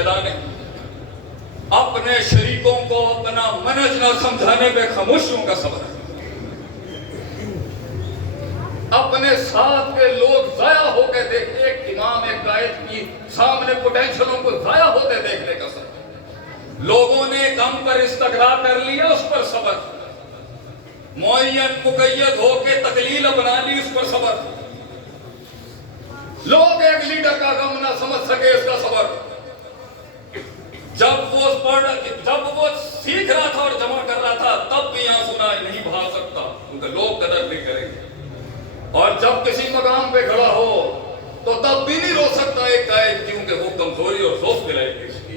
بدانے، اپنے شریکوں کو اپنا منہج نہ سمجھانے پہ خاموشیوں کا صبر، اپنے ساتھ کے لوگ ضائع ہو کے دیکھ، ایک امام ایک قائد کی سامنے پوٹینشلوں کو ضائع ہوتے دیکھنے کا صبر، لوگوں نے غم پر استقرار کر لیا اس پر صبر، معین مقید ہو کے تقلیل اپنا لی اس پر صبر، لوگ ایک لیڈر کا غم نہ سمجھ سکے اس کا صبر، جب وہ سیکھ رہا تھا اور جمع کر رہا تھا تب بھی آنسو نہیں بہا سکتا کیونکہ لوگ قدر نہیں کریں گے، اور جب کسی مقام پہ کھڑا ہو تو تب بھی نہیں رو سکتا ایک قائد کیونکہ وہ کمزوری اور ضعف کے لائق اس کی،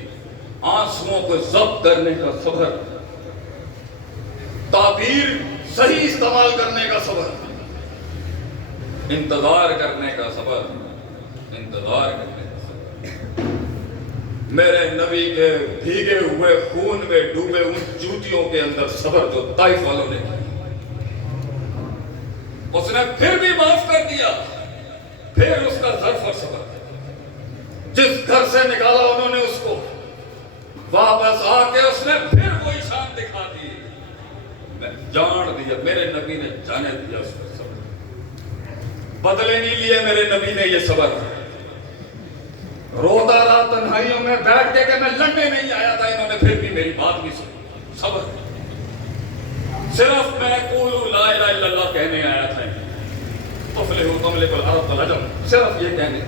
آنسوؤں کو ضبط کرنے کا صبر، تعبیر صحیح استعمال کرنے کا صبر، انتظار کرنے کا صبر، انتظار کرنے کا صبر، میرے نبی کے بھیگے ہوئے خون میں ڈوبے ان جوتیوں کے اندر صبر جو طائف والوں نے کیا، اس نے پھر بھی معاف کر دیا، پھر اس کا ظرف اور صبر، جس گھر سے نکالا انہوں نے اس کو واپس آ کے اس نے پھر وہی شان دکھا دی، جان دیا، میرے نبی نے جانے دیا اس پر صبر، بدلے نہیں لیے میرے نبی نے یہ صبر، روتا رہا تنہائیوں میں بیٹھ کے کہ میں لڑنے نہیں آیا تھا، انہوں نے پھر بھی میری بات نہیں سنی، صبر، صرف میں قولوا لا الہ الا اللہ کہنے آیا تھا، تفلحوا تملکوا العرب والعجم، صرف یہ کہنے،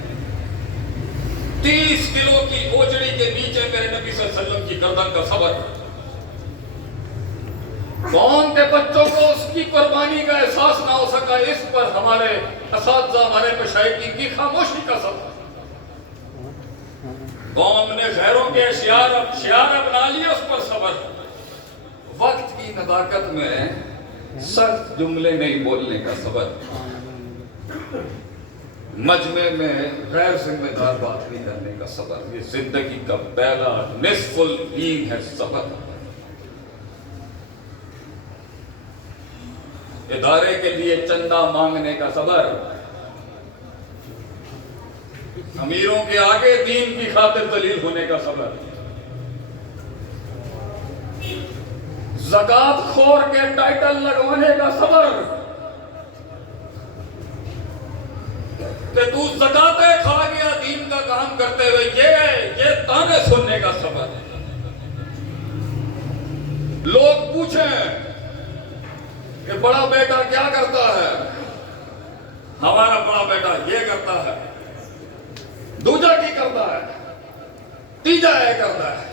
30 کلو کی اوجڑی کے نیچے میرے نبی صلی اللہ علیہ وسلم کی گردن کا صبر، قوم کے بچوں کو اس کی قربانی کا احساس نہ ہو سکا، اس پر ہمارے اساتذہ ہمارے مشائخین کی خاموشی کا صبر، قوم نے غیروں کے شعار اپنا لیا اس پر صبر، وقت کی نزاکت میں سخت جملے نہیں بولنے کا صبر، مجمع میں غیر ذمہ دار بات نہیں کرنے کا صبر، یہ زندگی کا پہلا نصف الدین ہے صبر، ادارے کے لیے چندہ مانگنے کا صبر، امیروں کے آگے دین کی خاطر ذلیل ہونے کا صبر، زکات خور کے ٹائٹل لگوانے کا صبر کہ تو زکاتیں کھا گیا دین کا کام کرتے ہوئے، یہ تانے سننے کا صبر، لوگ پوچھیں کہ بڑا بیٹا کیا کرتا ہے، ہمارا بڑا بیٹا یہ کرتا ہے، دوجا کی کرتا ہے، تیجا یہ کرتا ہے،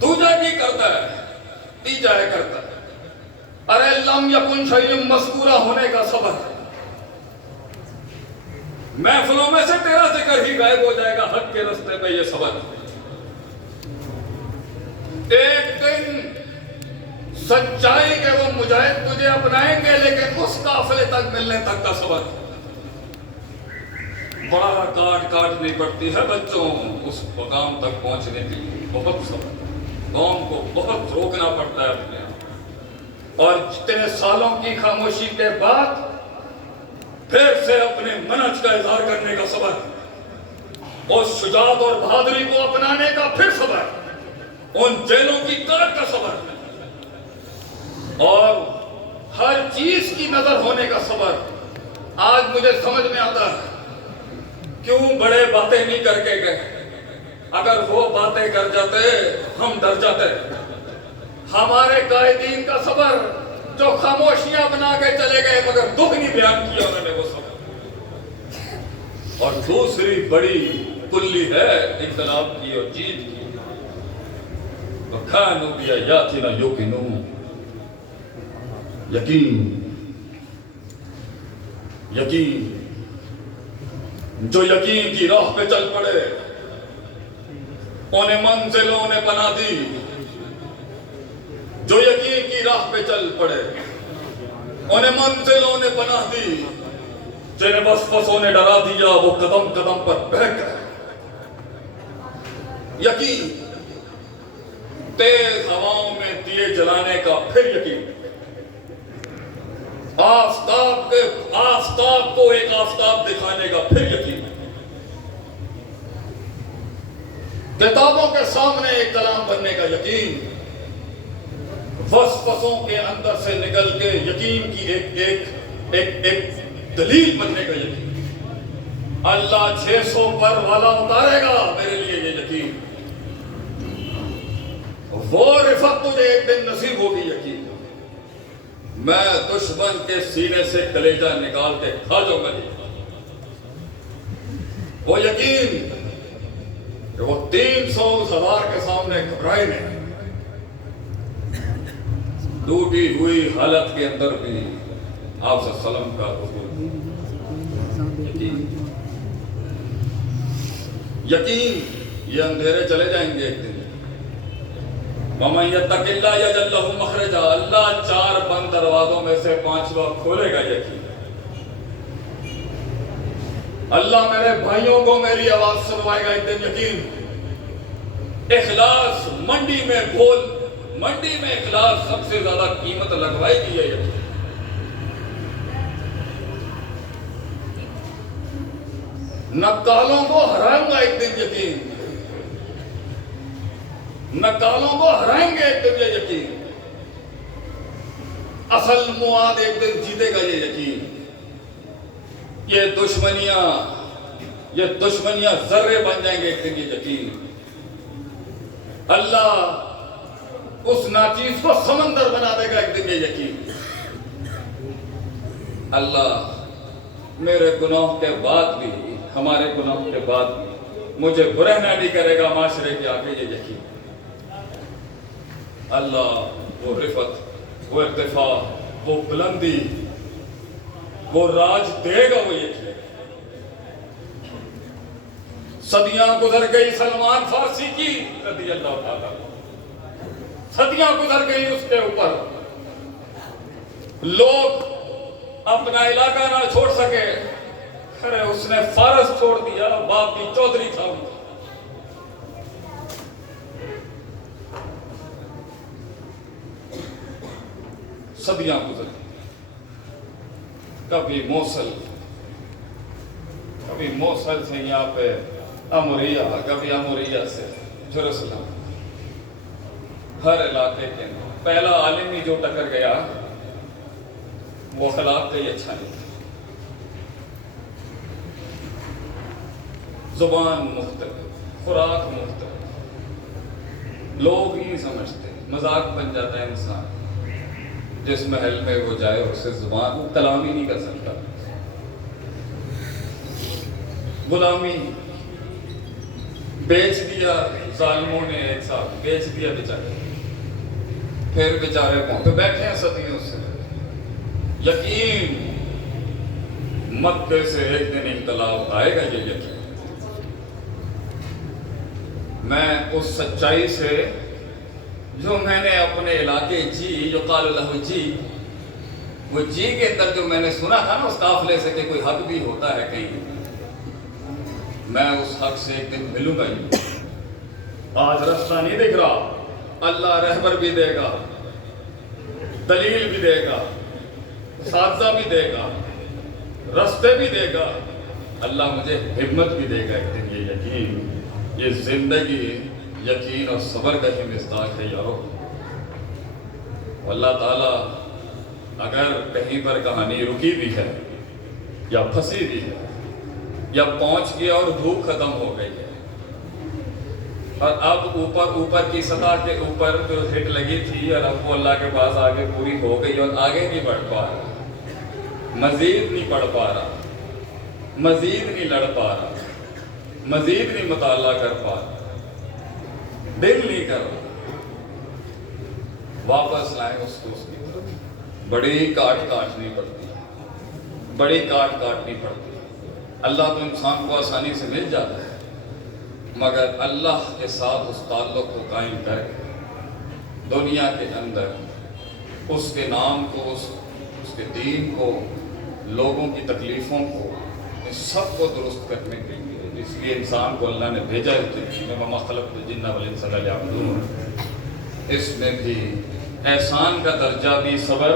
دوجا کی کرتا ہے، تیجا یہ کرتا ہے، ارے لم یکن شیء مذکورہ ہونے کا صبر، محفلوں میں سے تیرا ذکر ہی غائب ہو جائے گا، حق کے رستے پہ یہ صبر، ایک دن سچائی کے وہ مجاہد تجھے اپنائیں گے لیکن اس قافلے تک ملنے تک کا صبر، بڑا کاٹنی پڑتی ہے بچوں اس مقام تک پہنچنے کے لیے، بہت صبر، قوم کو بہت روکنا پڑتا ہے اپنے آپ، اور جتنے سالوں کی خاموشی کے بعد پھر سے اپنے منہج کا اظہار کرنے کا صبر، اس شجاعت اور بہادری کو اپنانے کا پھر صبر، ان جیلوں کی کاٹ کا صبر، اور ہر چیز کی نظر ہونے کا صبر۔ آج مجھے سمجھ میں آتا ہے کیوں بڑے باتیں نہیں کر کے گئے، اگر وہ باتیں کر جاتے ہم ڈر جاتے۔ ہمارے قائدین کا صبر جو خاموشیاں بنا کے چلے گئے مگر دکھ نہیں بیان کیا انہوں نے وہ صبر۔ اور دوسری بڑی کلی ہے انقلاب کی اور جیت کی، وَكَانُوا بِآيَاتِنَا يُوقِنُونَ، یقین جو یقین کی راہ پہ چل پڑے انہیں منزلوں نے بنا دی، جو یقین کی راہ پہ چل پڑے انہیں منزلوں نے بنا دی، جنہیں وسوسوں نے ڈرا دیا وہ قدم قدم پر بہک گئے۔ یقین، تیز ہواؤں میں دیے جلانے کا پھر یقین، آفتاب کو ایک آفتاب دکھانے کا پھر یقین، کتابوں کے سامنے ایک کلام بننے کا یقین، وسوسوں کے اندر سے نکل کے یقین کی ایک دلیل بننے کا یقین، اللہ 600 پر والا اتارے گا میرے لیے یہ یقین، وہ رفت تجھے ایک دن نصیب ہوگی یقین، میں دشمن کے سینے سے کلیجہ نکال کے کھا جاؤں گا، وہ یقین کہ وہ 300,000 کے سامنے گھبرائے نہیں، ٹوٹی ہوئی حالت کے اندر بھی آپ صلی اللہ علیہ وسلم کا یقین، یہ اندھیرے چلے جائیں گے ایک دن، وَمَن يَتَّقِ اللَّهَ يَجْعَل لَّهُ مَخْرَجًا، اللہ 4 بند دروازوں میں سے 5واں کھولے گا یقین، اللہ میرے بھائیوں کو میری آواز سنوائے گا ایک دن یقین، اخلاص منڈی میں بھول، منڈی میں اخلاص سب سے زیادہ قیمت لگوائے گی یہ یقین، نکالوں کو ہرائیں گا ایک دن یقین، نکالوں کو ہرائیں گے ایک دن یہ یقین، اصل معاد ایک دن جیتے گا یہ یقین، یہ دشمنیاں ذرے بن جائیں گے ایک دن یہ یقین، اللہ اس ناچیز کو سمندر بنا دے گا ایک دن یہ یقین، اللہ میرے گناہ کے بعد بھی، ہمارے گناہ کے بعد بھی مجھے برہنہ نہیں کرے گا معاشرے کے آگے یہ یقین، اللہ وہ رفت، وہ ارتفاع، وہ بلندی، وہ راج دے گا وہ یقین، صدیاں گزر گئی سلمان فارسی کی رضی اللہ تعالیٰ، صدیاں گزر گئی اس کے اوپر، لوگ اپنا علاقہ نہ چھوڑ سکے، ارے اس نے فارس چھوڑ دیا، باپ بھی چودھری تھا، صدیاں گزر گئی، کبھی موصل سے یہاں پہ اموریہ، کبھی اموریہ سے جرسلم، ہر علاقے کے پہلا عالمی جو ٹکر گیا وہ خلاف کا ہی اچھا نہیں تھا، زبان مختلف، خوراک مختلف، لوگ نہیں سمجھتے، مذاق بن جاتا ہے انسان، جس محل میں وہ جائے اسے زبان وہ کلام ہی نہیں کر سکتا، غلامی بیچ دیا ظالموں نے، ایک ساتھ بیچ دیا بیچارے، پھر بیچارے پہ بیٹھے ہیں صدیوں سے، یقین مکے سے ایک دن انقلاب آئے گا یہ یقین، میں اس سچائی سے جو میں نے اپنے علاقے جو قال اللہ وہ کے اندر جو میں نے سنا تھا نا اس قافلے سے کہ کوئی حق بھی ہوتا ہے کہیں، میں اس حق سے ایک دن ملوں گا ہی، آج رستہ نہیں دکھ رہا، اللہ رہبر بھی دے گا، دلیل بھی دے گا، اساتذہ بھی دے گا، رستے بھی دے گا، اللہ مجھے ہمت بھی دے گا ایک دن یہ یقین، یہ زندگی یقین اور صبر کا ہی مصداق ہے یارو، اللہ تعالیٰ اگر کہیں پر کہانی رکی بھی ہے یا پھنسی بھی ہے یا پہنچ گیا اور بھوک ختم ہو گئی ہے اور اب اوپر کی سطح کے اوپر جو ہٹ لگی تھی اور اب وہ اللہ کے پاس آگے پوری ہو گئی اور آگے نہیں بڑھ پا رہا، مزید نہیں پڑھ پا رہا، مزید نہیں لڑ پا رہا، مزید نہیں مطالعہ کر پا رہا، دل نہیں کر رہا، واپس لائیں اس کو اس کی طرف، بڑی کاٹ کاٹنی پڑتی، بڑی کاٹ کاٹنی پڑتی، اللہ تو انسان کو آسانی سے مل جاتا ہے مگر اللہ کے ساتھ اس تعلق کو قائم کر کے دنیا کے اندر اس کے نام کو، اس کے دین کو، لوگوں کی تکلیفوں کو، اس سب کو درست کرنے کے لیے اس لیے انسان کو اللہ نے بھیجا ہے، وَمَا خَلَقْتُ الْجِنَّ وَالْإِنسَ إِلَّا لِيَعْبُدُونِ، اس میں بھی احسان کا درجہ بھی صبر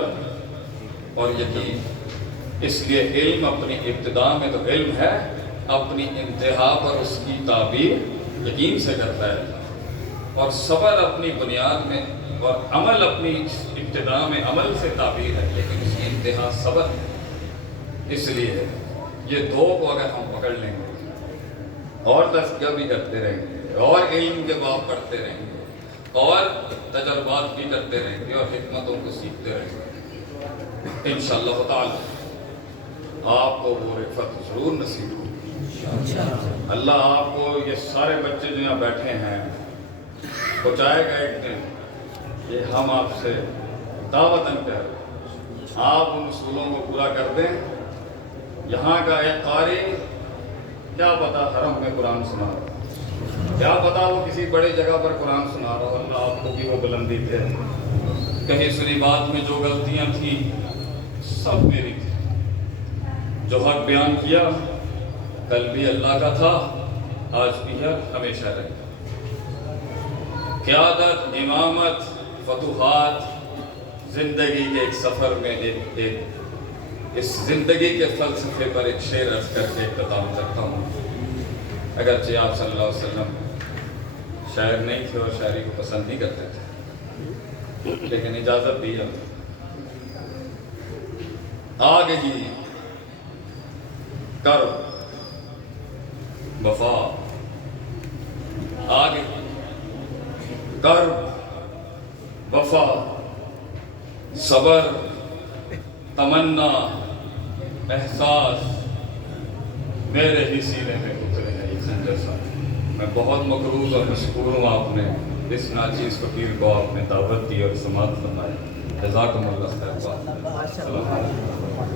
اور یقین، اس لیے علم اپنی ابتدا میں تو علم ہے، اپنی انتہا پر اس کی تعبیر یقین سے کرتا ہے، اور صبر اپنی بنیاد میں اور عمل اپنی ابتدا میں عمل سے تعبیر ہے، لیکن اس کی انتہا صبر ہے۔ اس لیے یہ دو کو اگر ہم پکڑ لیں گے اور تزکیہ بھی کرتے رہیں گے اور علم کے باب پڑھتے رہیں گے اور تجربات بھی کرتے رہیں گے اور حکمتوں کو سیکھتے رہیں گے، انشاءاللہ تعالی آپ کو وہ رفت ضرور نصیب ہوگی۔ اللہ آپ کو یہ سارے بچے جو یہاں بیٹھے ہیں پہنچائے گا ایک دن، یہ ہم آپ سے دعوتاً کہہ رہے ہیں، آپ ان اصولوں کو پورا کر دیں۔ یہاں کا ایک قاری کیا پتا حرم میں قرآن سنا رہا، کیا پتا وہ کسی بڑی جگہ پر قرآن سنا رہا، اللہ آپ کو بھی وہ بلندی دے۔ کہیں سنی بات میں جو غلطیاں تھیں سب میری تھی، جو حق بیان کیا کل بھی اللہ کا تھا، آج بھی ہے، ہمیشہ رہے۔ قیادت، امامت، فتوحات زندگی کے ایک سفر میں اس زندگی کے فلسفے پر ایک شعر عرض کر کے اختتام کرتا ہوں۔ اگرچہ آپ صلی اللہ علیہ وسلم شاعر نہیں تھے اور شاعری کو پسند نہیں کرتے تھے، لیکن اجازت دی ہے۔ آگے ہی کرب وفا، آگے کرب وفا، صبر، تمنا، احساس میرے ہی سینے میں اترے ہیں یہ خنجر سا۔ میں بہت مقروض اور مشکور ہوں، آپ نے اس ناچیز فقیر کو آپ نے دعوت دی اور سماعت فرمائی۔ جزاکم اللہ خیر۔